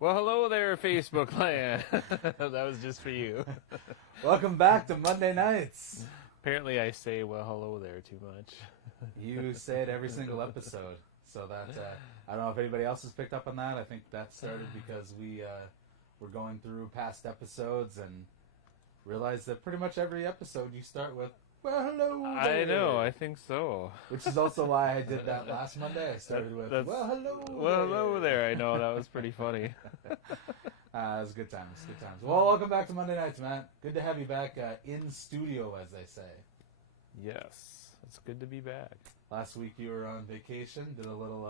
Well, hello there, Facebook land. That was just for you. Welcome back to Monday Nights. Apparently, I say "well, hello there" too much. You say it every single episode, so that I don't know if anybody else has picked up on that. I think that started because we were going through past episodes and realized that pretty much every episode you start with "well, hello there." I know, I think so. Which is also why I did that last Monday. I started with "well, hello there." Well, hello there. I know, that was pretty funny. It was good times, good times. Well, welcome back to Monday Nights, Matt. Good to have you back in studio, as they say. Yes, it's good to be back. Last week you were on vacation, did a little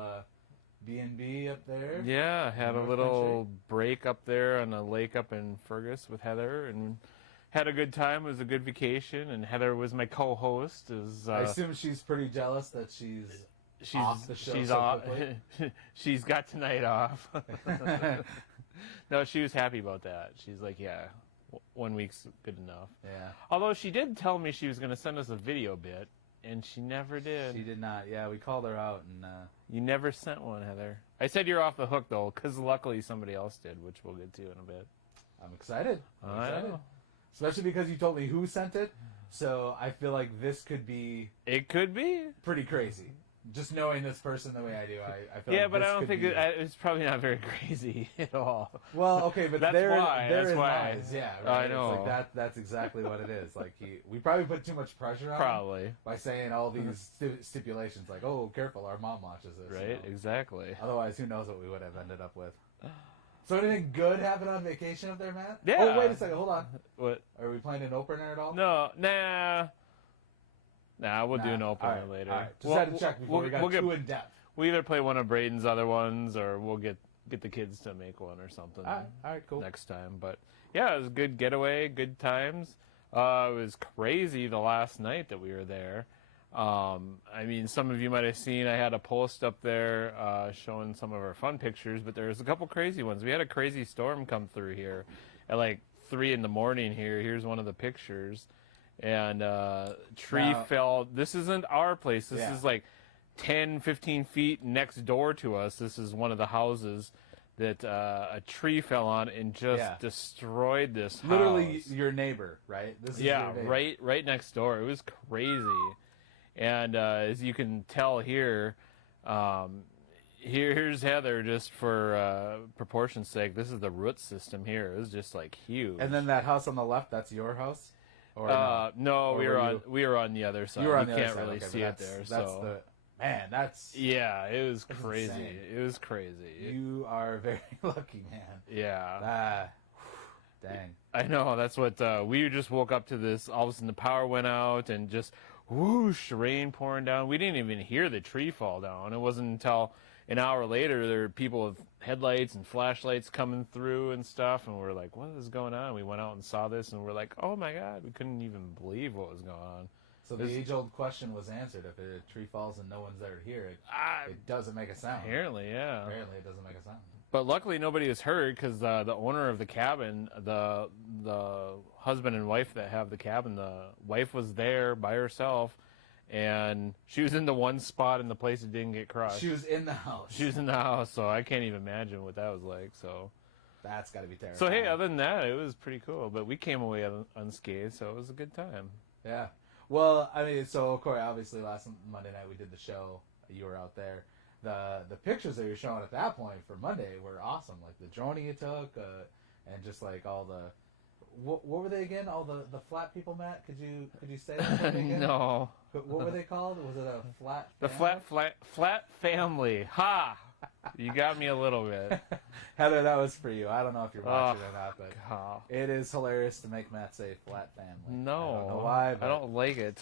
B&B up there. Yeah, I had a North little Country. break up there on a lake up in Fergus with Heather, and had a good time. It was a good vacation, and Heather was my co-host. I assume she's pretty jealous that she's off the show she's so off. quickly. She's got tonight off. No, she was happy about that. She's like, yeah, 1 week's good enough. Yeah. Although she did tell me she was going to send us a video bit, and she never did. She did not. Yeah, we called her out, and You never sent one, Heather. I said you're off the hook, though, because luckily somebody else did, which we'll get to in a bit. I'm excited. I'm I excited. know. Especially because you told me who sent it, so I feel like this could be It could be. pretty crazy. Just knowing this person the way I do, I feel Yeah, like but this I don't could think be... it's probably not very crazy at all. Well, okay, but That's there, why, therein that's why. lies. Yeah, I right. know. It's like that's exactly what it is. Like we probably put too much pressure on him Probably. by saying all these stipulations, like, "Oh, careful, our mom watches this." Right? You know? Exactly. Otherwise, who knows what we would have ended up with. So, anything good happened on vacation up there, Matt? Yeah. Oh, wait a second. Hold on. What? Are we playing an opener at all? No, Nah, we'll do an Nah. opener All right, later. all right. Just had to check before we got too in depth. We'll either play one of Braden's other ones, or we'll get the kids to make one or something All right, cool. next time. But yeah, it was a good getaway, good times. It was crazy the last night that we were there. I mean, some of you might have seen I had a post up there showing some of our fun pictures, but there's a couple crazy ones. We had a crazy storm come through here at like 3 a.m. here. Here's one of the pictures. And tree fell. This isn't our place. This is like 10, 15 feet next door to us. This is one of the houses that a tree fell on and just destroyed this house. Literally your neighbor, right? This is your neighbor. right next door. It was crazy. And as you can tell here, here's Heather, just for proportion's sake. This is the root system here. It was just like huge. And then that house on the left, that's your house? Or no, Or we were on the other side. You were on the other can't side. really Okay, see but it there. That's that's yeah, it was crazy. insane. It was crazy. You are very lucky, man. Yeah. Dang. I know. That's what we just woke up to. This all of a sudden the power went out and just whoosh, rain pouring down. We didn't even hear the tree fall down. It wasn't until an hour later there were people with headlights and flashlights coming through and stuff, and we're like, what is going on? We went out and saw this, and we're like, oh my god, we couldn't even believe what was going on. So the age-old question was answered. If a tree falls and no one's there to hear it, it doesn't make a sound. Apparently, yeah. Apparently it doesn't make a sound. But luckily nobody was hurt because the owner of the cabin, the husband and wife that have the cabin, the wife was there by herself, and she was in the one spot in the place that didn't get crushed. She was in the house. She was in the house, so I can't even imagine what that was like. So That's got to be terrible. So hey, other than that, it was pretty cool. But we came away unscathed, so it was a good time. Yeah. Well, I mean, so Corey, obviously last Monday night we did the show. You were out there. The pictures that you're showing at that point for Monday were awesome. Like the drone you took, and just like all the what were they again? All the flat people, Matt? Could you say that again? No. What were they called? Was it a flat? The flat family. Ha! You got me a little bit. Heather, that was for you. I don't know if you're watching or not, but God. it is hilarious to make Matt say flat family. No. I don't know why, but I don't like it.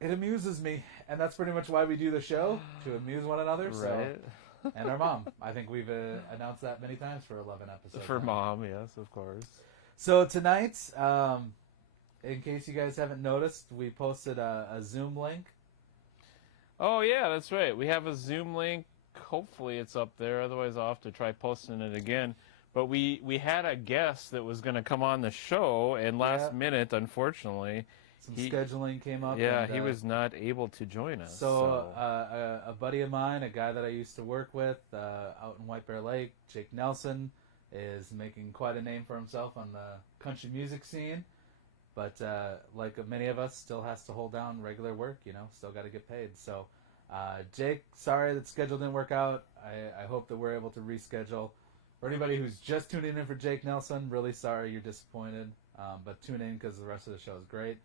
it amuses me, and that's pretty much why we do the show, to amuse one another. Right. So, and our mom. I think we've announced that many times for 11 episodes. For now. Mom, yes, of course. So tonight, in case you guys haven't noticed, we posted a Zoom link. Oh, yeah, that's right. We have a Zoom link. Hopefully it's up there. Otherwise, I'll have to try posting it again. But we had a guest that was going to come on the show, and last minute, unfortunately, Some scheduling came up. Yeah, and, he was not able to join us. So a buddy of mine, a guy that I used to work with out in White Bear Lake, Lake. Jake Nelson is making quite a name for himself on the country music scene. But like many of us, still has to hold down regular work, still got to get paid. So, Jake, sorry that schedule didn't work out. I hope that we're able to reschedule. For anybody who's just tuning in for Jake Nelson, really sorry you're disappointed. But tune in because the rest of the show is great.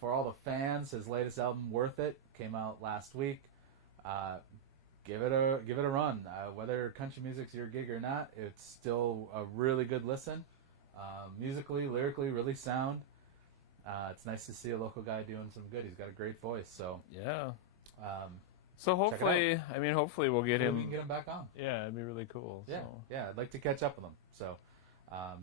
For all the fans, his latest album, Worth It, came out last week. Give it a run. Whether country music's your gig or not, it's still a really good listen. Musically, lyrically, really sound. It's nice to see a local guy doing some good. He's got a great voice. So Yeah. um, So hopefully, hopefully we'll get we him. can get him back on. Yeah, it'd be really cool. Yeah, So. yeah. I'd like to catch up with him. So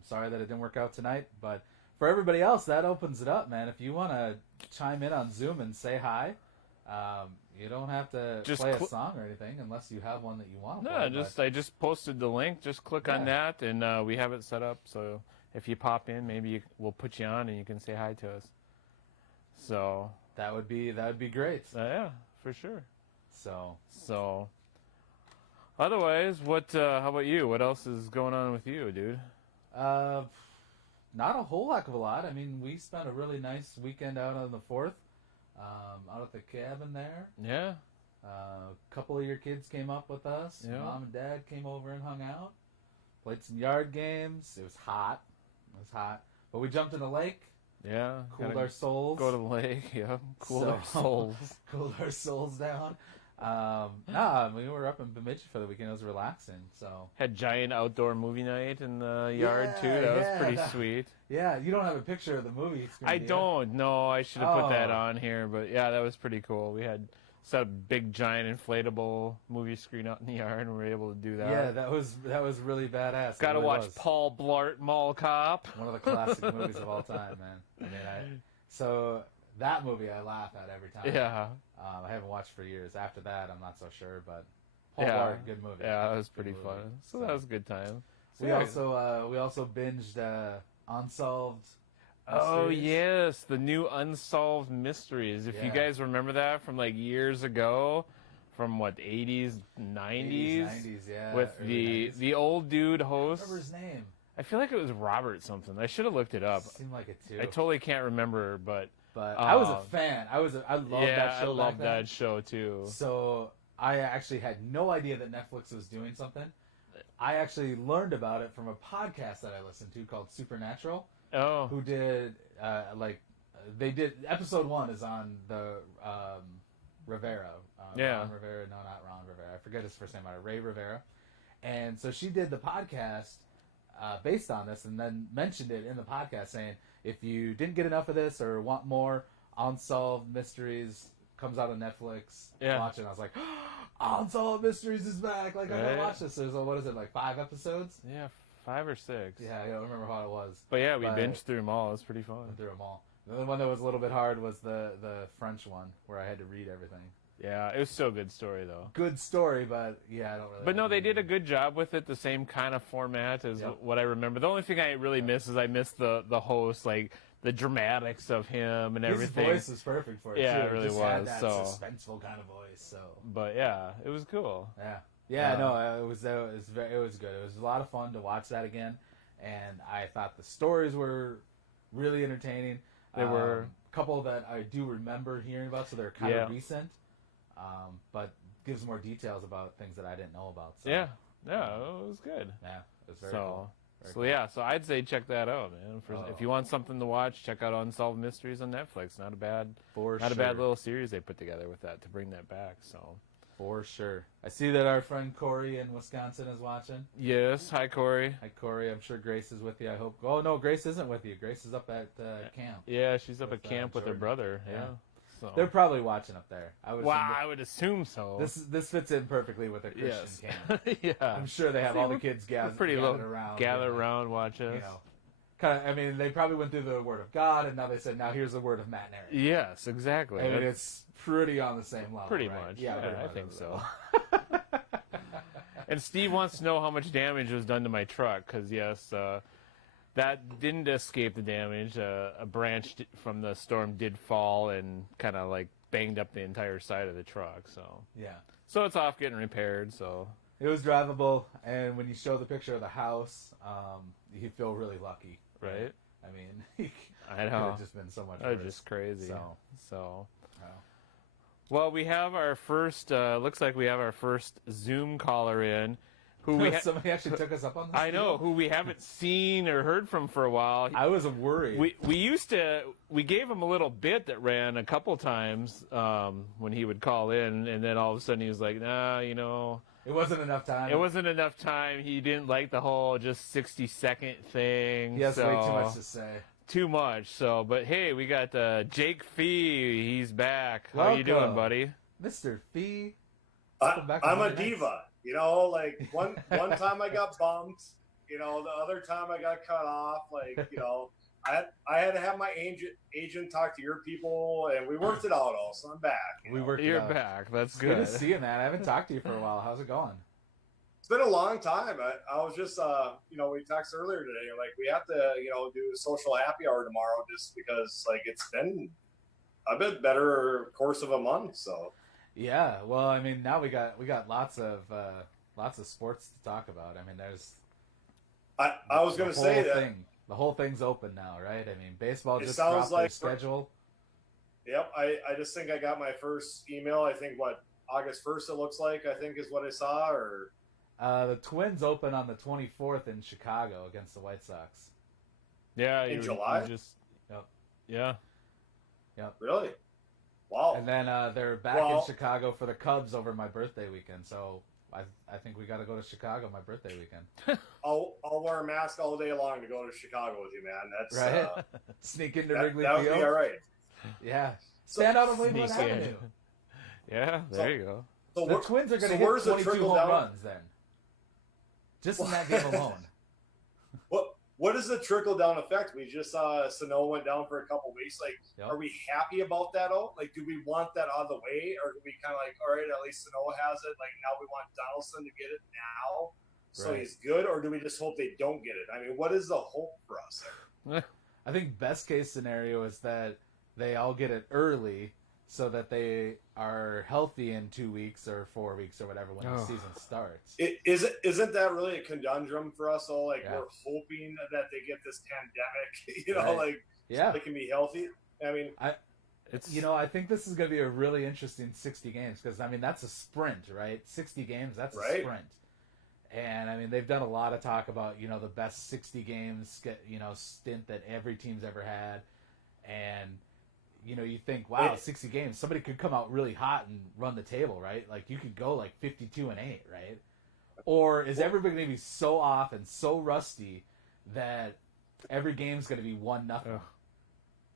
sorry that it didn't work out tonight, but for everybody else, that opens it up, man. If you want to chime in on Zoom and say hi, you don't have to Just play a song or anything unless you have one that you want to No, play. I just posted the link. Just click on that, and we have it set up. So if you pop in, maybe we'll put you on, and you can say hi to us. So That would be great. yeah, for sure. So Otherwise, how about you? What else is going on with you, dude? not a whole heck of a lot. I mean, we spent a really nice weekend out on the 4th, out at the cabin there. Yeah. A couple of your kids came up with us. Yeah. Mom and Dad came over and hung out. Played some yard games. It was hot. But we jumped in the lake. Yeah. Cooled our souls. Go to the lake. Yeah. Cool our So- souls. Cooled our souls down. We were up in Bemidji for the weekend. It was relaxing. So Had giant outdoor movie night in the yard too. Yeah, That was yeah, pretty that- sweet. yeah, you don't have a picture of the movie screen. I do you? don't. No, I should have put that Oh. on here, but yeah, that was pretty cool. We had set a big giant inflatable movie screen out in the yard, and we were able to do that. Yeah, that was really badass. Got to It really watch was. Paul Blart Mall Cop. One of the classic movies of all time, man. I mean, so that movie I laugh at every time. Yeah. I haven't watched for years. After that, I'm not so sure, but Paul Yeah. Blart, good movie. Yeah, it was Good pretty movie. fun. So that was a good time. So We yeah. also binged Unsolved. Oh Mysteries. yes, the new Unsolved Mysteries. If you Yeah. guys remember that from like years ago, from what 80s, 90s, 90s, yeah. with early 90s. the old dude I don't host. remember his name. I feel like it was Robert something. I should have looked it up. Seemed like it too. I totally can't remember, but But I was a um, fan. I loved yeah, that show. I love back then. that show too. So I actually had no idea that Netflix was doing something. I actually learned about it from a podcast that I listened to called Supernatural, Oh, who did they did episode 1 is on the Rivera. Yeah. Ron Rivera. No, not Ron Rivera. I forget his first name. Ray Rivera. And so she did the podcast based on this, and then mentioned it in the podcast, saying if you didn't get enough of this or want more, Unsolved Mysteries comes out on Netflix. Yeah. Watch it. And I was like, Unsolved Mysteries is back. Like, I gotta Right. watch this. There's, what is it, like 5 episodes? yeah, 5 or 6. Yeah, I don't remember how it was. But yeah, we But- binged through them all. It was pretty fun. Went through them all. The only one that was a little bit hard was the French one, where I had to read everything. Yeah, it was still a good story though. Good story, but yeah, I don't really. But no, they did a good job with it. The same kind of format as Yep. what I remember. The only thing I really miss is I miss the host, like the dramatics of him and His everything. voice was perfect for it. Yeah, too. it really just had was, that so- suspenseful kind of voice. So But yeah, it was cool. yeah, no, it was good. It was a lot of fun to watch that again, and I thought the stories were really entertaining. They were. A couple that I do remember hearing about, so they're kind Yeah. of recent, but gives more details about things that I didn't know about. So, Yeah, it was good. yeah, it was very So, cool. Very so cool. yeah, so I'd say check that out, man. Oh. If you want something to watch, check out Unsolved Mysteries on Netflix. Not a bad For Not a sure. bad little series they put together with that to bring that back. So For sure. I see that our friend Corey in Wisconsin is watching. yes, hi Corey. Hi, Corey. I'm sure Grace is with you. I hope. Oh, no, Grace isn't with you. Grace is up at camp. Yeah, she's up With, at camp with her Jordan. brother. Yeah. Yeah. So. They're probably watching up there. Wow, I would assume so. This fits in perfectly with a Christian yes. camp. yeah. I'm sure they have See, all the we're- kids We're gathered, pretty gathered low, around. gather you know, around, watch us. You know, kind of. I mean, they probably went through the Word of God, and now they said, "Now here's the Word of Matt and Eric." Yes, exactly. I mean, That's it's pretty on the same level. pretty right? much. Yeah, Yeah, pretty I much think on the so. level. And Steve wants to know how much damage was done to my truck, because yes, that didn't escape the damage. A branch from the storm did fall and kind of like banged up the entire side of the truck. So Yeah. it's off getting repaired. So It was drivable, and when you show the picture of the house, you feel really lucky. Right? I mean, it I could know. have just been so much That's worse. just crazy. So, So. oh. Well, we have our first. Looks like we have our first Zoom caller in, who we Somebody actually took us up on this. I know, deal? who we haven't seen or heard from for a while. I was worried. We gave him a little bit that ran a couple times when he would call in, and then all of a sudden he was like, nah, It wasn't enough time. it wasn't enough time. He didn't like the whole just 60-second thing. He has so, way too much to say. Too much. So, but hey, we got Jake Fee. He's back. How you doing, Welcome. buddy? Mr. Fee. Welcome back to I'm a Monday Nights. diva. Like one time I got bumped. The other time I got cut off. I had to have my agent talk to your people, and we worked it out all. So I'm back. We worked it You're out. back. That's Good good. to see you, man. I haven't talked to you for a while. How's it going? It's been a long time. I was just, we texted earlier today. Like we have to, do a social happy hour tomorrow, just because it's been a bit better course of a month. So. Yeah, well, I mean, now we got lots of sports to talk about. I mean, there's. I was going to say that. The whole thing's open now, right? I mean, baseball It just sounds dropped their like- schedule. Yep. I just think I got my first email. I think August 1st. It looks like I think is what I saw. Or The Twins open on the 24th in Chicago against the White Sox. Yeah, In you July? just. Yep. Yeah. really, wow. And then they're back in Chicago for the Cubs over my birthday weekend. So I think we got to go to Chicago my birthday weekend. I'll wear a mask all day long to go to Chicago with you, man. That's Right? Sneak into that Wrigley would Field. be all right. Yeah. Stand out on Wayne Sneak in. Avenue. Yeah, there you go. So The where- Twins are going so to where's hit the 22 trickle home down? runs then. Just in that game alone. What is the trickle down effect? We just saw Sano went down for a couple weeks. Yep. Are we happy about that? Do we want that out of the way, or do we kind of all right, at least Sano has it. Now we want Donaldson to get it now, so Right. he's good, or do we just hope they don't get it? I mean, what is the hope for us there? I think best case scenario is that they all get it early so that they are healthy in 2 weeks or 4 weeks or whatever when the Oh. season starts. Isn't that really a conundrum for us all? Yeah. We're hoping that they get this pandemic, Right. Yeah. they can be healthy. I mean, It's I think this is going to be a really interesting 60 games because, I mean, that's a sprint, right? 60 games, that's a Right. sprint. And, I mean, they've done a lot of talk about, the best 60 games, stint that every team's ever had. And, you think, wow, 60 games, somebody could come out really hot and run the table, right? You could go 52-8, right? Or is everybody going to be so off and so rusty that every game's going to be 1-0? Ugh.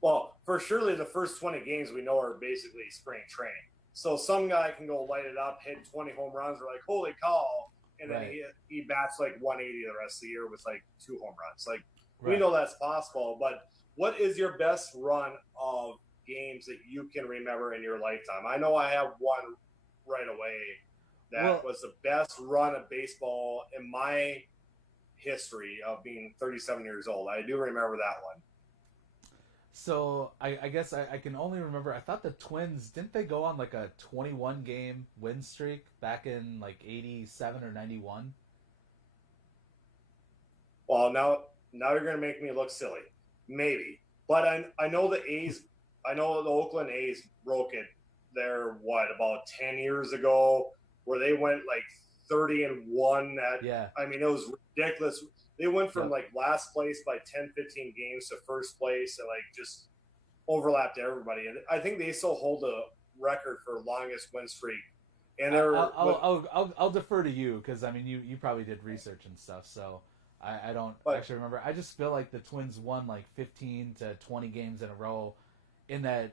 well, for surely the first 20 games we know are basically spring training. So some guy can go light it up, hit 20 home runs. We're like, holy cow. And then Right. he bats 180 the rest of the year with 2 home runs. We Right. know that's possible, but what is your best run of games that you can remember in your lifetime? I know I have one right away that was the best run of baseball in my history of being 37 years old. I do remember that one. So I guess I can only remember. I thought the Twins didn't they go on a 21 game win streak back in 87 or 91? Well, now you're going to make me look silly. Maybe. But I know the A's, I know the Oakland A's broke it there, about 10 years ago, where they went 30-1 at, Yeah. I mean, it was ridiculous. They went from Yep. last place by 10, 15 games to first place and just overlapped everybody. And I think they still hold a record for longest win streak. And they're I'll defer to you because I mean you probably did research and stuff, so I don't But- actually remember. I just feel like the Twins won 15 to 20 games in a row. In that,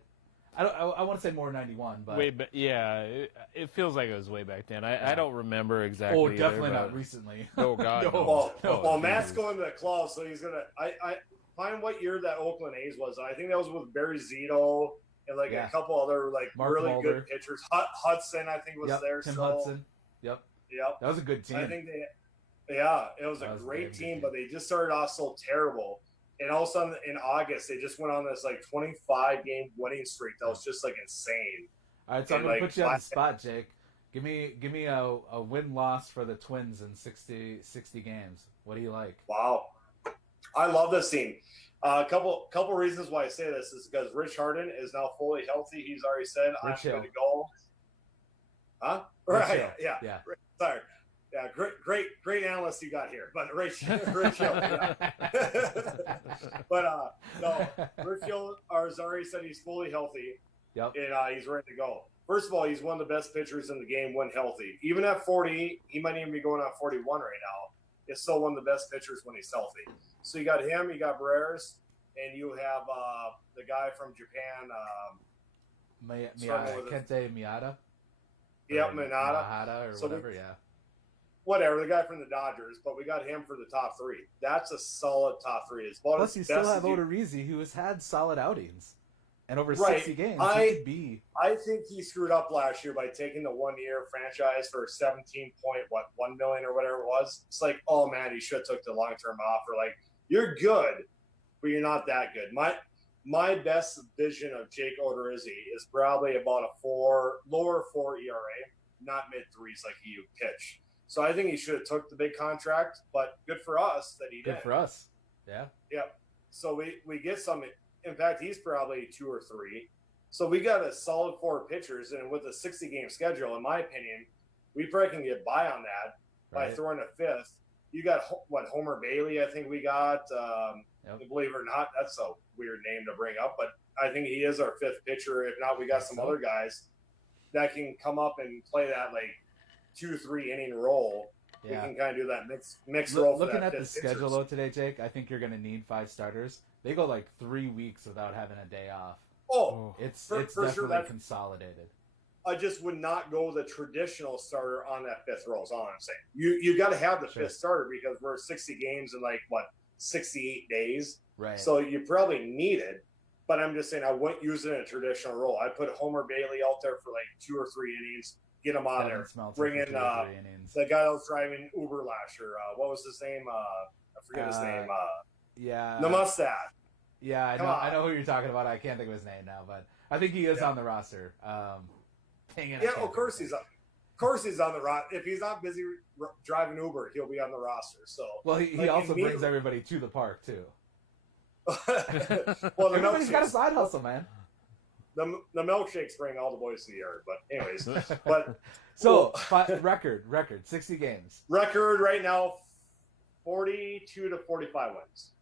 I want to say more 91, but it feels like it was way back then. I don't remember exactly. oh, definitely either, not but- recently. Oh God. No. no. Well, Oh, Matt's Jesus. going to the club, so he's gonna. I find what year that Oakland A's was. I think that was with Barry Zito and Yeah. a couple other Mark really Mulder. good pitchers. Hudson, I think, was Yep, there. Tim so, Hudson. Yep, Yep. that was a good team. I think yeah, it was That a was a great damn good team, team. but they just started off so terrible. And all of a sudden, in August, they just went on this 25 game winning streak that was just insane. All right, so I'm and, gonna put you on the spot, Jake. Give me a win-loss for the Twins in 60 games. What do you like? Wow. I love this team. A couple reasons why I say this is because Rich Harden is now fully healthy. He's already said, I'm going to go. Huh? Rich Right. Hill. Yeah. Sorry. Yeah, great analyst you got here. But Rich Hill. Yeah. But no, Rich Hill has already said he's fully healthy. Yep. And he's ready to go. First of all, he's one of the best pitchers in the game when healthy. Even at 40, he might even be going on 41 right now. He's still one of the best pitchers when he's healthy. So you got him, you got Barreras, and you have the guy from Japan. Kente Miyata? Yep, Miyahara or so whatever, whatever, the guy from the Dodgers, but we got him for the top three. That's a solid top three. It's about Plus, you as still best have as you- Odorizzi, who has had solid outings. And over Right. 60 games, I- he could be. I think he screwed up last year by taking the 1-year franchise for 17.1 million or whatever it was. It's like, oh man, he should have took the long-term offer. Like, you're good, but you're not that good. My best vision of Jake Odorizzi is probably about a lower 4 ERA, not mid threes like he pitched. So I think he should have took the big contract, but good for us that he did. Good for us. Yeah. Yep. So we get some. In fact, he's probably 2 or 3. So we got a solid 4 pitchers, and with a 60-game schedule, in my opinion, we probably can get by on that by Right. throwing a 5th. You got Homer Bailey, I think we got. Yep. Believe it or not, that's a weird name to bring up, but I think he is our 5th pitcher. If not, we got some other guys that can come up and play that like 2-3 inning role. Yeah. We can kind of do that mix role. For Looking that at the 5th schedule pitchers. though today, Jake, I think you're going to need 5 starters. They go like 3 weeks without having a day off. Oh, It's for definitely sure, that's- consolidated. I just would not go the traditional starter on that 5th row. Is all I'm saying. You got to have the Sure. 5th starter because we're 60 games in like 68 days. Right. So you probably need it. But I'm just saying I wouldn't use it in a traditional role. I'd put Homer Bailey out there for like 2 or 3 innings, get him on Devin there. Smeltzer Bring for in 2 or 3 innings. the guy that was driving Uber last year. What was his name? I forget his name. Yeah. Namastad. Yeah, I Come know. on. I know who you're talking about. I can't think of his name now, but I think he is Yeah. on the roster. Dang it, I Yeah, can't of course think he's on. Of course he's on the roster. If he's not busy driving Uber, he'll be on the roster. So Well, he like, also immediately- brings everybody to the park too. well, the Everybody's got a milkshakes, side hustle, man. the milkshakes bring all the boys to the yard. But anyways, but So record 60 games. record right now, 42 to 45 wins.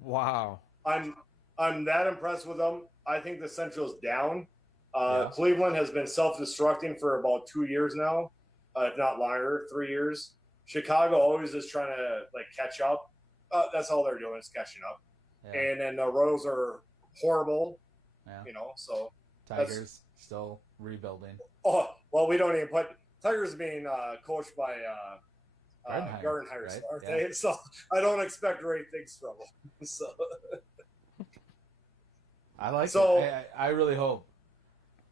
Wow. I'm that impressed with them. I think the Central's down. Yeah. Cleveland has been self-destructing for about 2 years now, if not longer, 3 years. Chicago always is trying to like catch up. That's all they're doing is catching up. Yeah. And then the Royals are horrible, Yeah. So Tigers still rebuilding. oh well, we don't even put Tigers being coached by Gardenhire, Gardenhire, right? aren't Yeah. they? So I don't expect great things from them. So I like So- it. I really hope.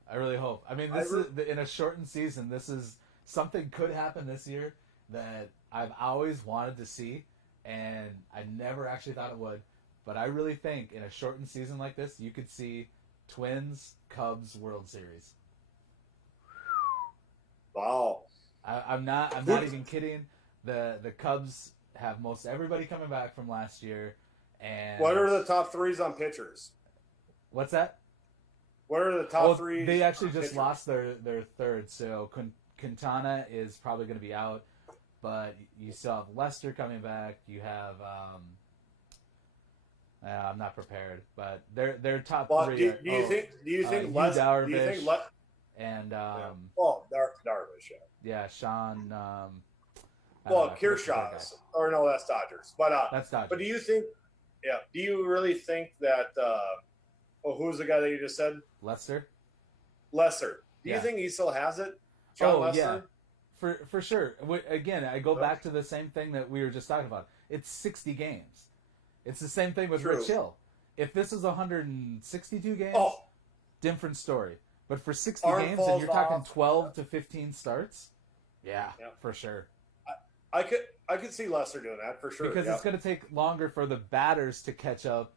I mean, this I is in a shortened season. This is something could happen this year that I've always wanted to see, and I never actually thought it would. But I really think in a shortened season like this, you could see Twins Cubs World Series. wow, I'm not even kidding. The Cubs have most everybody coming back from last year, and what are the top threes on pitchers? what's that? What are the top Well, three? they actually just pitchers? lost their third, so Quintana is probably going to be out, but you still have Lester coming back. You have I'm not prepared, but their top Well, three. do you think Yu Les? Do you Darvish, think Les? and Darvish. Yeah. Sean. I don't Well, know, I forget the third Kershaw's, or no, that's Dodgers. But guy. That's Dodgers. but do you think? Yeah. Do you really think that? Who's the guy that you just said? Lester? Lesser. Do you Yeah. think he still has it? John Lesser? yeah. For sure. Again, I go back to the same thing that we were just talking about. It's 60 games. It's the same thing with True. Rich Hill. If this is 162 games, Oh, different story. But for 60 Arm games and falls you're talking off. 12 to 15 starts, yeah, Yep. for sure. I could see Lesser doing that for sure. Because yeah. it's going to take longer for the batters to catch up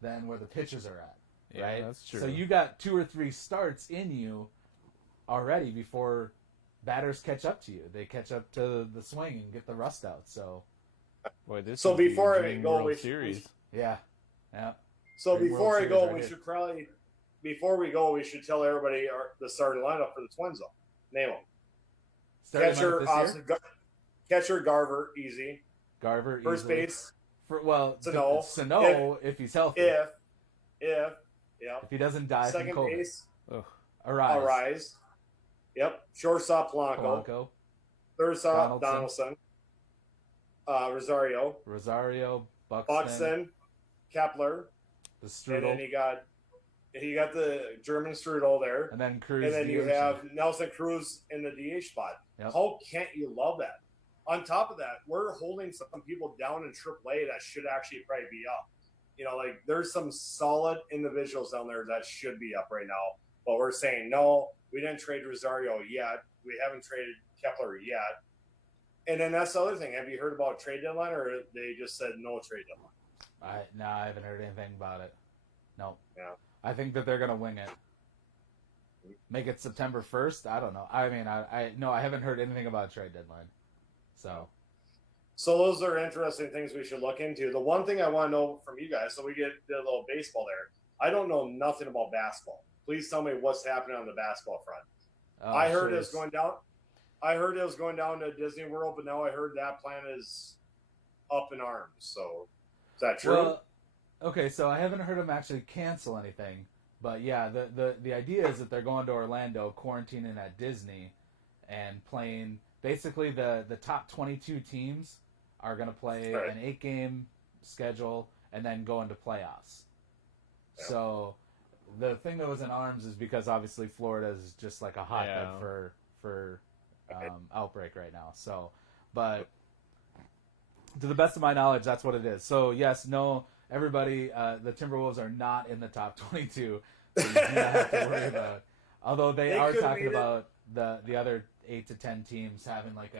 than where the pitchers are at. Yeah, Right? that's true. So you got 2 or 3 starts in you already before batters catch up to you. They catch up to the swing and get the rust out. So Boy, this So is the before I Dream go, World we should- Series. yeah. So Great before World I Series go, right we here. should probably, before we go, we should tell everybody the starting lineup for the Twins. Though, name them. Starting Catcher, lineup this year? catcher Garver, easy. Garver, First easily. base, Sano, Sano. if he's healthy. if, If yep. he doesn't die Second from COVID. base, Arise. Arise. Yep. Shortstop Polanco. Polanco. Third stop Donaldson. Rosario, Buxton. Buxton, Kepler, The and Strudel. then he got the German Strudel there. And then Cruz. And then the you Urchin. have Nelson Cruz in the DH spot. Yep. How can't you love that? On top of that, we're holding some people down in AAA that should actually probably be up. You know, like there's some solid individuals down there that should be up right now. But we're saying, no, we didn't trade Rosario yet. We haven't traded Kepler yet. And then that's the other thing. Have you heard about trade deadline, or they just said no trade deadline? I haven't heard anything about it. No. Yeah. I think that they're gonna wing it. Make it September 1st. I don't know. I mean, I haven't heard anything about a trade deadline. So those are interesting things we should look into. The one thing I want to know from you guys, so we get a little baseball there. I don't know nothing about basketball. Please tell me what's happening on the basketball front. I heard it was going down. I heard it was going down to Disney World, but now I heard that plan is up in arms. So is that true? Well, okay, so I haven't heard them actually cancel anything, but yeah, the idea is that they're going to Orlando, quarantining at Disney, and playing. Basically, the top 22 teams are going to play Right. an 8-game schedule and then go into playoffs. Yeah. So the thing that was in arms is because obviously Florida is just like a hotbed for outbreak right now. So, but to the best of my knowledge, that's what it is. So yes, no, everybody, the Timberwolves are not in the top 22. So you do not have to worry about. Although they are could talking be about the other 8 to 10 teams having like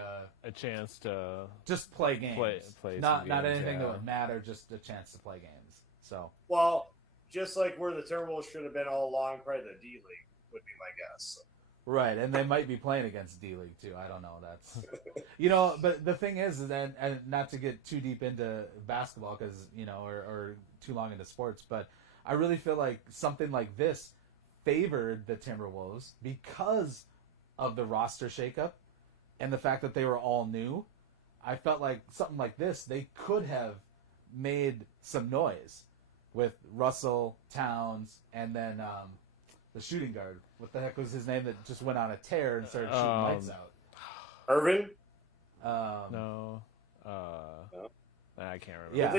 A chance to just play games, play not some games, anything that yeah. would matter, just a chance to play games. So Well, just like where the Timberwolves should have been all along, probably the D League would be my guess. right, and they might be playing against D League too. I don't know. That's but the thing is that, and not to get too deep into basketball because or too long into sports, but I really feel like something like this favored the Timberwolves because of the roster shakeup and the fact that they were all new. I felt like something like this, they could have made some noise with Russell, Towns, and then the shooting guard. What the heck was his name that just went on a tear and started shooting lights out? Irvin? No. I can't remember. Yeah.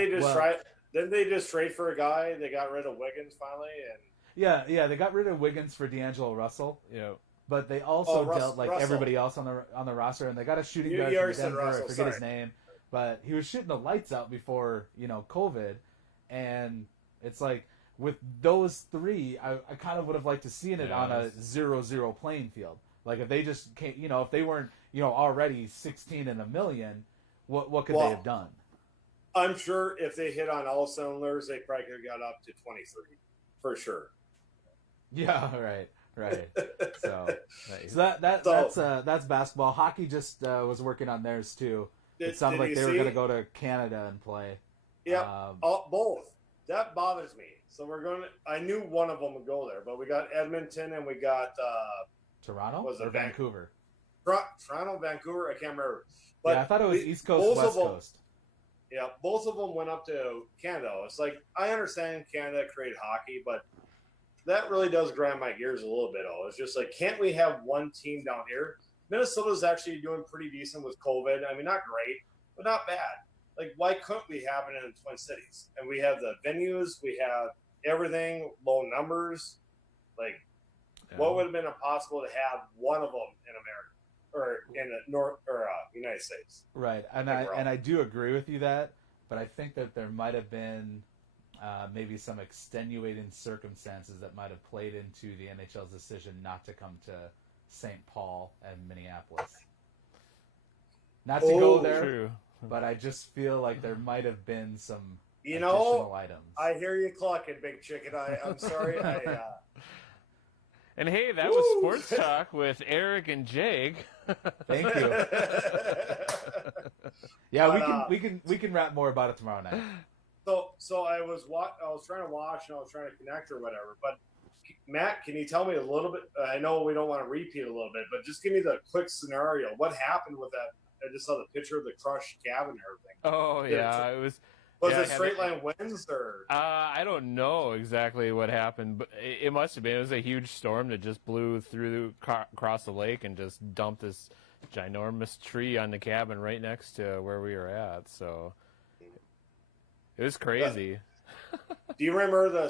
Didn't they just trade for a guy? They got rid of Wiggins finally, and Yeah, they got rid of Wiggins for D'Angelo Russell, Yeah. but they also Russell- dealt like Russell. everybody else on the roster, and they got a shooting You guard already from said Denver. Russell, I forget his sorry. name, but he was shooting the lights out before COVID, and it's like with those three, I kind of would have liked to seen it on a 0-0 playing field. Like if they just came, if they weren't already 16 in a million, what could they have done? I'm sure if they hit on all cylinders, they probably could have got up to 23 for sure. Yeah, right. So that's basketball. Hockey just was working on theirs too. It sounded like they were going to go to Canada and play. Yeah, both. That bothers me. So we're going to. I knew one of them would go there, but we got Edmonton and we got Toronto was it or Vancouver? Toronto, Vancouver. I can't remember. But I thought it was East Coast, West Coast. Yeah, both of them went up to Canada. It's like I understand Canada created hockey, but that really does grind my gears a little bit. It's just like, can't we have one team down here? Minnesota's actually doing pretty decent with COVID. I mean, not great, but not bad. Like, why couldn't we have it in the Twin Cities? And we have the venues, we have everything, low numbers. Like, what would have been impossible to have one of them in America or in the United States? Right, and I do agree with you but I think that there might have been maybe some extenuating circumstances that might have played into the NHL's decision not to come to St. Paul and Minneapolis. Not to go there, True. but I just feel like there might have been some You additional know, items. I hear you clucking, Big Chicken. I'm sorry. And hey, that was Sports Talk with Eric and Jake. Thank you. Yeah, But, we can rap more about it tomorrow night. So I was trying to watch and I was trying to connect or whatever. But Matt, can you tell me a little bit? I know we don't want to repeat a little bit, but just give me the quick scenario. What happened with that? I just saw the picture of the crushed cabin and everything. Oh yeah, it was. Was yeah, it straight line winds or? I don't know exactly what happened, but it must have been. It was a huge storm that just blew through across the lake and just dumped this ginormous tree on the cabin right next to where we were at. So it was crazy. Do you remember the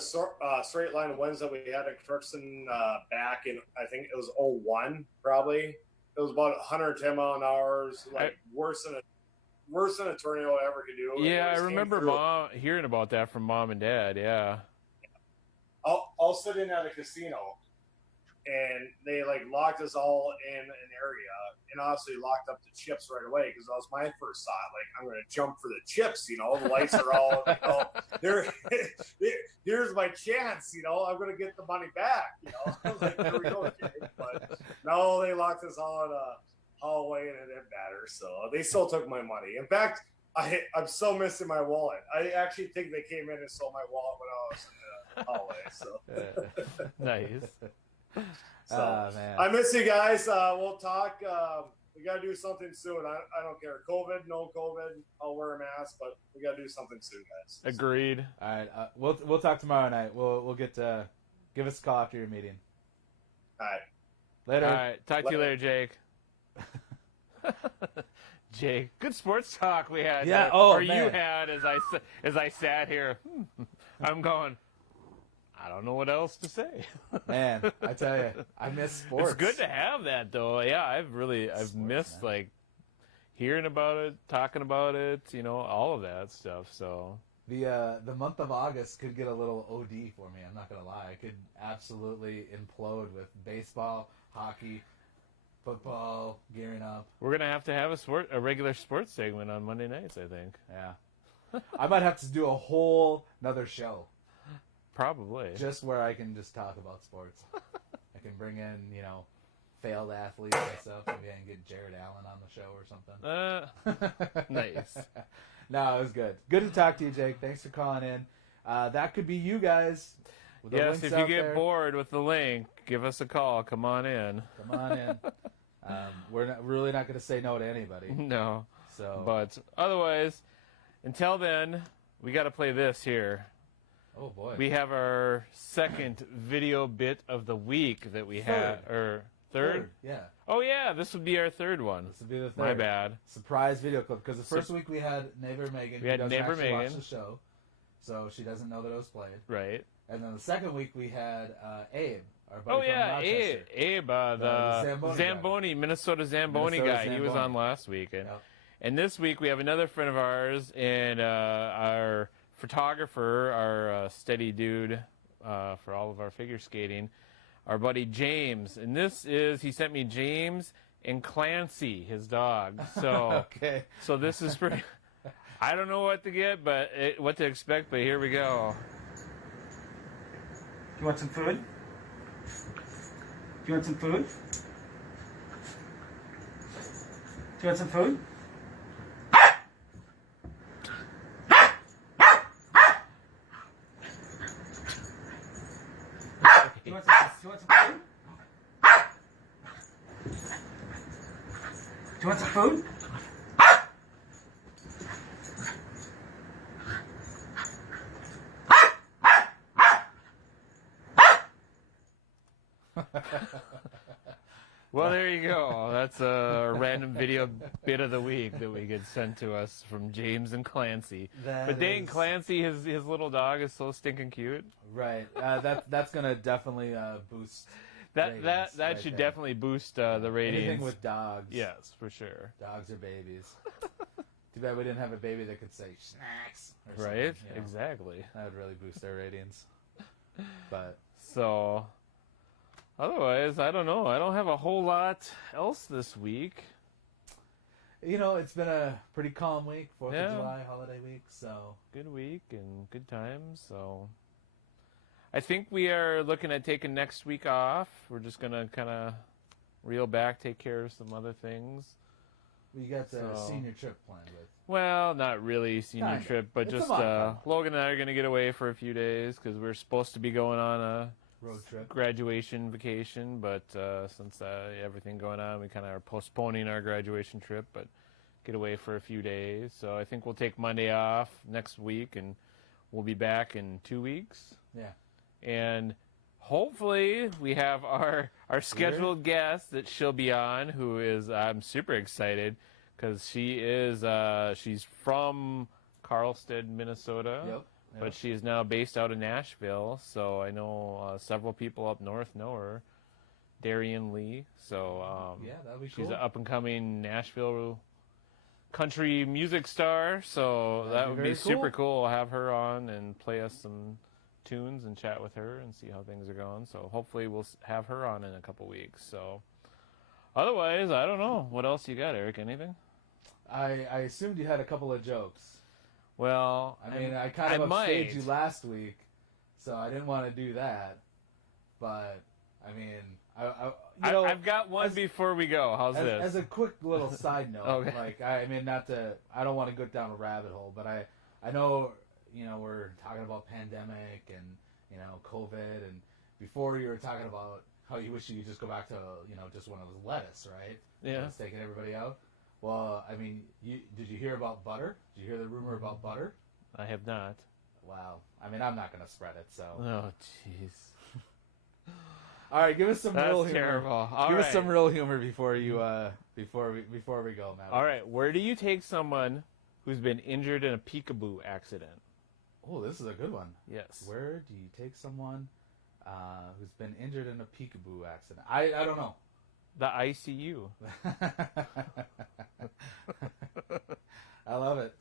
straight line winds that we had in Crookston back in, I think it was 01 probably? It was about 110 mile an hour, like worse than a tornado ever could do. Yeah, I remember hearing about that from Mom and Dad. Yeah. I'll sit in at a casino, and they like locked us all in an area, and obviously locked up the chips right away because that was my first thought. Like, I'm going to jump for the chips, you know. The lights are all, here's my chance, you know. I'm going to get the money back, you know. I was like, there we go, Jake. But no, they locked us all in a hallway, and it didn't matter. So they still took my money. In fact, I'm still missing my wallet. I actually think they came in and stole my wallet when I was in the hallway. So Nice. So, Man. I miss you guys. We'll talk. We got to do something soon. I don't care. COVID, no COVID. I'll wear a mask, but we got to do something soon, guys. Agreed. All right, we'll talk tomorrow night. We'll get to give us a call after your meeting. All right. Later. All right. Talk to you later, Jake. Jake, good sports talk we had. Yeah. There. Oh, or man. you had as I sat here. I'm going. I don't know what else to say. Man, I tell you, I miss sports. It's good to have that, though. Yeah, I've Sports, missed man. like hearing about it, talking about it. You know, all of that stuff. So The month of August could get a little OD for me. I'm not gonna lie. I could absolutely implode with baseball, hockey, football, gearing up. we're gonna have to have a regular sports segment on Monday nights. I think Yeah, I might have to do a whole another show probably. just where I can just talk about sports. I can bring in failed athletes and stuff. Maybe I can get Jared Allen on the show or something. Nice. No, it was good. Good to talk to you, Jake. Thanks for calling in. That could be you guys. With the Yes, links if you out get there. bored with the link, give us a call. Come on in. Come on in. We're really not going to say no to anybody. No. So, But otherwise, until then, we got to play this here. oh boy, We have our second video bit of the week that we had. Or third? Yeah, Oh, yeah, this would be our third one. this would be the third. My bad. Surprise video clip because the first week we had Neighbor Megan. We had who doesn't Neighbor actually watch Megan. the show, so she doesn't know that it was played. Right. And then the second week we had Abe, our buddy Oh, from yeah, Rochester. Abe, The the Zamboni Minnesota Zamboni Minnesota guy. He was Zamboni. on last week. Yep. And this week we have another friend of ours and our photographer, our steady dude for all of our figure skating, our buddy James. And he sent me James and Clancy, his dog. So, Okay. so this is pretty. I don't know what to get, but what to expect. But here we go. You want some food? You want some food? Do you want some food? Do you want some food? Do you want some food? Well, there you go. That's a random video bit of the week that we get sent to us from James and Clancy. But dang, is- Clancy, his little dog is so stinking cute. Right. That's gonna definitely boost. That ratings that right should there. definitely boost the ratings. Anything with dogs. Yes, for sure. Dogs are babies. Too bad we didn't have a baby that could say snacks. Or Right? something, you know. Exactly. That would really boost their ratings. But So, otherwise, I don't know. I don't have a whole lot else this week. it's been a pretty calm week, 4th Yeah. of July holiday week. So Good week and good times. So, I think we are looking at taking next week off. We're just gonna kind of reel back, take care of some other things. We got the So- senior trip planned with. Well, not really senior Kinda. trip, but It's a just month. Logan and I are gonna get away for a few days because we're supposed to be going on a Road trip. graduation vacation, but since everything going on, we kind of are postponing our graduation trip, but get away for a few days. So I think we'll take Monday off next week, and we'll be back in 2 weeks. Yeah. And hopefully we have our scheduled guest that she'll be on, who is, I'm super excited because she's from Carlstead, Minnesota. Yep. But she is now based out of Nashville, so I know several people up north know her. Darian Lee, so Yeah, that'll be she's cool. an up-and-coming Nashville country music star, so That'd that be would very be super cool. I'll have her on and play us some tunes and chat with her and see how things are going. So hopefully we'll have her on in a couple weeks. So otherwise, I don't know. What else you got, Eric? Anything? I assumed you had a couple of jokes. Well, I mean, I kind of might. upstaged you last week, so I didn't want to do that. But I mean, I've got one as- before we go. How's this? as a quick little side note, Okay. like I mean, I don't want to go down a rabbit hole, but I know we're talking about pandemic and COVID, and before you were talking about how you wish you could just go back to just when it was lettuce, right? Yeah. It's taking everybody out. Well, I mean, did you hear about butter? Did you hear the rumor about butter? I have not. Wow. I mean, I'm not going to spread it, so. Oh, jeez. All right, give us some real That's humor. terrible. Give us some real humor before you before we go, Matt. All right, where do you take someone who's been injured in a peekaboo accident? Oh, this is a good one. Yes. Where do you take someone who's been injured in a peekaboo accident? I don't know. The ICU. I love it.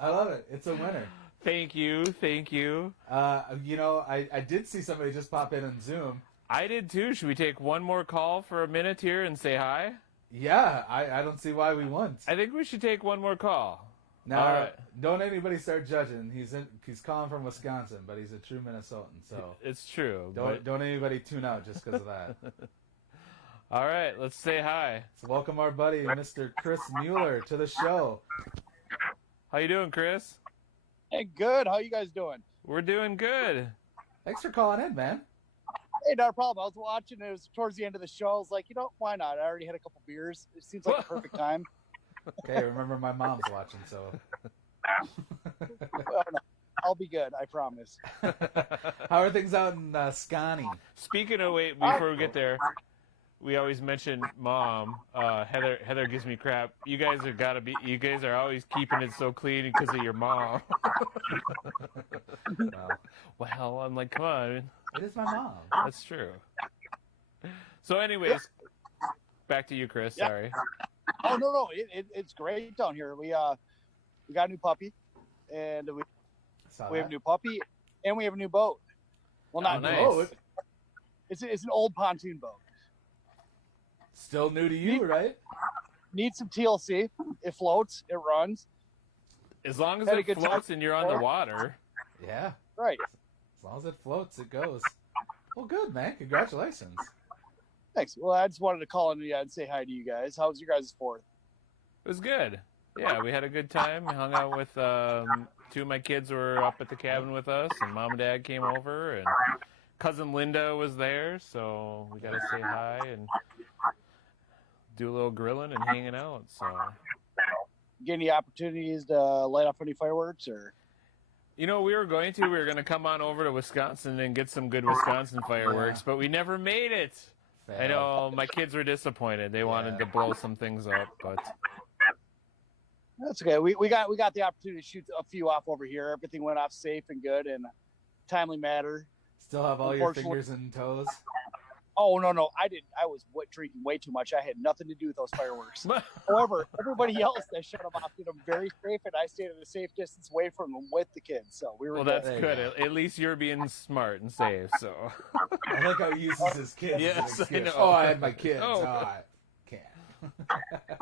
I love it. It's a winner. Thank you. Thank you. I did see somebody just pop in on Zoom. I did too. Should we take one more call for a minute here and say hi? Yeah, I don't see why we won't. I think we should take one more call. Now, All right. don't anybody start judging. He's calling from Wisconsin, but he's a true Minnesotan. So It's true. but- don't anybody tune out just because of that. All right, let's say hi. So welcome our buddy Mr. Chris Mueller to the show. How you doing, Chris? Hey, good. How you guys doing? We're doing good. Thanks for calling in, man. Hey, not a problem. I was watching. It was towards the end of the show. I was like, why not? I already had a couple beers. It seems like a perfect time. Okay, remember my mom's watching, so. Well, no, I'll be good. I promise. How are things out in Scotty? Speaking of, wait, before we get there, we always mention Mom. Heather gives me crap. You guys are always keeping it so clean because of your mom. Well, I'm like, come on, It is my mom. that's true. So, anyways, back to you, Chris. Yeah. Sorry. Oh no, it's great down here. We got a new puppy, and we have a new puppy, and we have a new boat. Well, not Oh, new nice. boat. It's an old pontoon boat. Still new to you, right? Needs some TLC. It floats. It runs. As long as Had a it good floats time and you're on the before. water. Yeah. Right. As long as it floats, it goes. Well, good, man. Congratulations. Thanks. Well, I just wanted to call in and say hi to you guys. How was your guys' 4th? It was good. Yeah, we had a good time. Hung out with two of my kids were up at the cabin with us, and Mom and Dad came over, and cousin Linda was there, so we got to say hi and do a little grilling and hanging out. So, Get any opportunities to light up any fireworks or? we were going to come on over to Wisconsin and get some good Wisconsin fireworks, but we never made it. I know my kids were disappointed. They wanted to blow some things up, but That's okay. We got the opportunity to shoot a few off over here. Everything went off safe and good and timely manner. Still have all your Unfortunately- fingers and toes. Oh no, I didn't. I was drinking way too much. I had nothing to do with those fireworks. However, everybody else that shut them off did them very safe, and I stayed at a safe distance away from them with the kids. So we were. well, good. that's There you good. go. At least you're being smart and safe. So, I like how he uses his kids Yes, as an I excuse. know. Oh, I had my kids. Oh. Oh, I can't.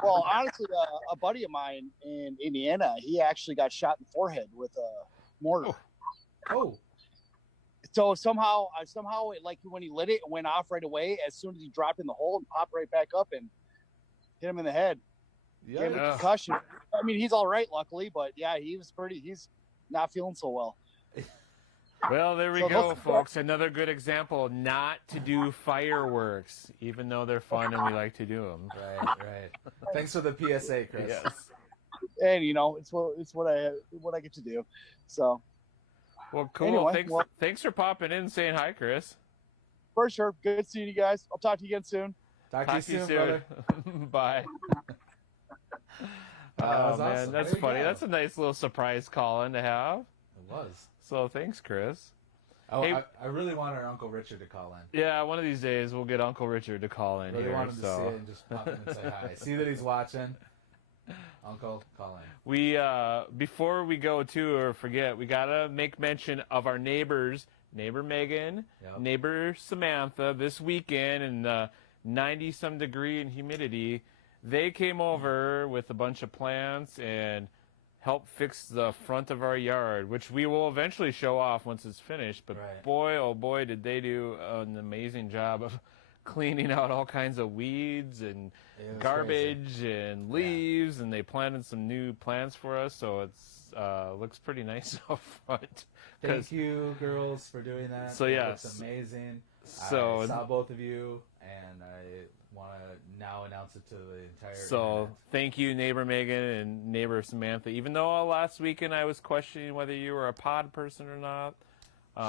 Well, honestly, a buddy of mine in Indiana, he actually got shot in the forehead with a mortar. Oh, So somehow it, like when he lit it, it went off right away as soon as he dropped in the hole and popped right back up and hit him in the head. Gave him a Yeah. concussion. I mean, he's all right, luckily, but yeah, he's not feeling so well. Well, there we So go, those- folks. Another good example not to do fireworks, even though they're fun and we like to do them. Right. Thanks for the PSA, Chris. Yes. And it's what I get to do. So Well, cool. Anyway, Thanks for popping in and saying hi, Chris. for sure, good seeing you guys. I'll talk to you again soon. Talk to you soon, brother. Bye. That Oh was man, awesome. that's There you funny. go. That's a nice little surprise call-in to have. It was. So thanks, Chris. Oh, Hey- I really want our Uncle Richard to call in. Yeah, one of these days we'll get Uncle Richard to call in Really here. want him to see So it and just pop in and say hi. See that he's watching. Uncle, call in. we before we go to or forget, we gotta make mention of our neighbors, neighbor Megan, Yep. neighbor Samantha. This weekend in the 90-some degree and humidity, they came over with a bunch of plants and helped fix the front of our yard, which we will eventually show off once it's finished. But Right. boy, oh boy, did they do an amazing job of cleaning out all kinds of weeds and It was garbage and leaves, and they planted some new plants for us, so it's looks pretty nice out front. crazy. Thank you, girls, for doing that. So, It yes. looks amazing. So I saw both of you, and I want to now announce it to the entire So internet. thank you, neighbor Megan and neighbor Samantha. Even though last weekend I was questioning whether you were a pod person or not.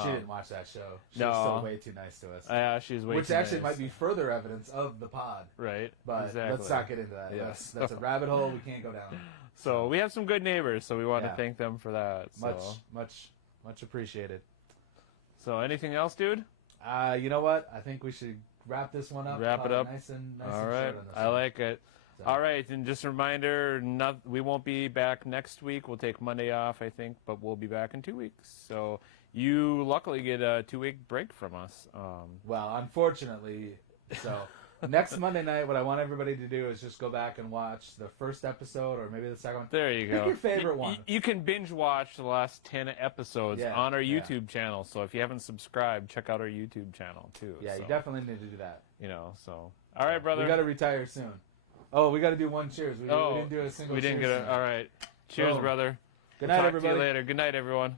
She didn't watch that show. She no. was still way too nice to us. Yeah, she's way Which too actually nice. might be further evidence of the pod. Right. But exactly. let's not get into that. Yes. That's a rabbit hole we can't go down. So we have some good neighbors, so we want Yeah. to thank them for that. So. Much appreciated. So anything else, dude? You know what? I think we should wrap this one up. Wrap it up. Nice and All short right. on this I one. like it. So, All right, and just a reminder, we won't be back next week. We'll take Monday off, I think, but we'll be back in 2 weeks. So you luckily get a 2-week break from us. Well, unfortunately, so next Monday night, what I want everybody to do is just go back and watch the first episode or maybe the second one. There you Pick go. your favorite one. You can binge watch the last 10 episodes Yeah, on our yeah. YouTube channel. So if you haven't subscribed, check out our YouTube channel too. Yeah, so, you definitely need to do that. So all right, brother. We got to retire soon. Oh, we got to do one cheers. We didn't do a single We didn't cheers get it. tonight. All right. Cheers, Boom. brother. Good We'll night, talk everybody. to you later. Good night, everyone.